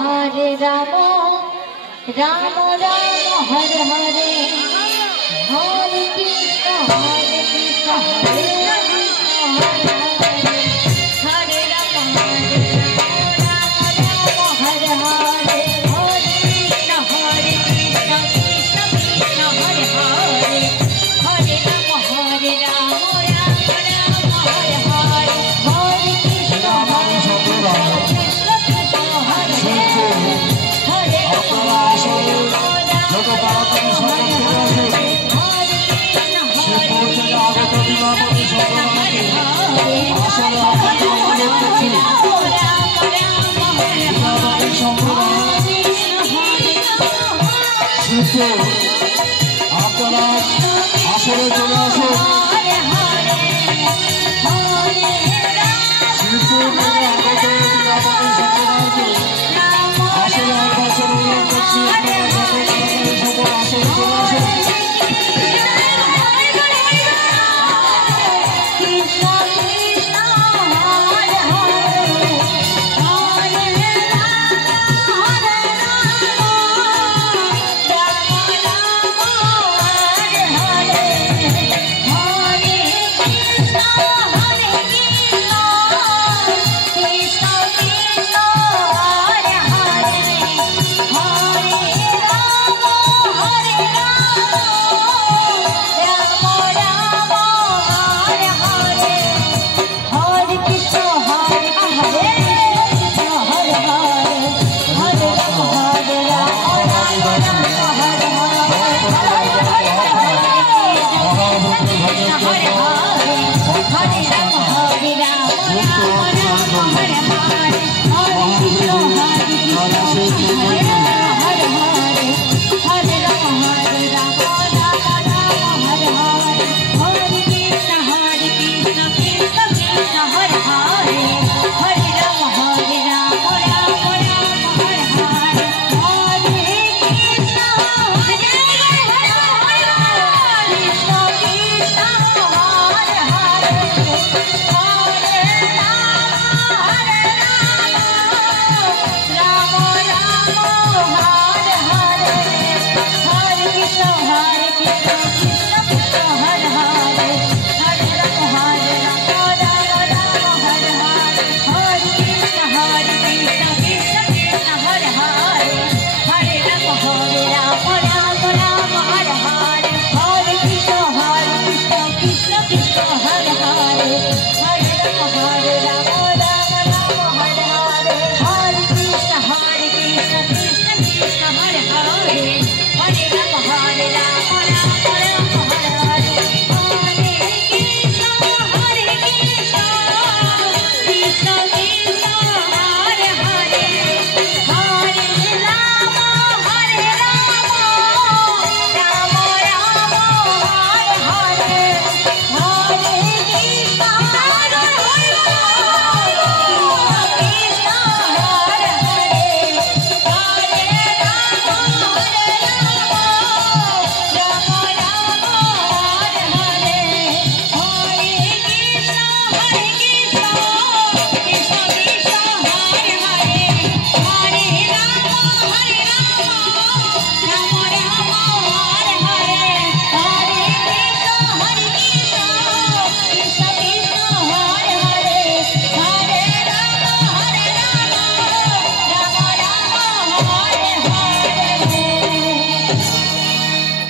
हरे राम राम राम हरे हरे हरे कृष्ण हरे कृष्ण हरे कृष्ण हरे राम हरे हरे हरे कृष्ण कृष्ण कृष्ण हरे हरे हरे राम हरे राम राम राम हरे हरे हरे कृष्ण कृष्ण कृष्ण हरे हरे हरे राम যত তাড়াতাড়ি সকল চলে আসে শিবপূজায় আগত দিবাপতি সকলকে আসলে আপনাকে অনুরোধ করছি দিবাপতি সম্প্রদায় শিবপুর আপনারা আসলে চলে আসুন শিবপুর থেকে আগত দিবাপতি সম্প্রদায়কে আসলে একবার অনুরোধ করছি আপনারা সকল আসলে চলে আসুন Hare Krishna, Hare Krishna, Krishna Krishna,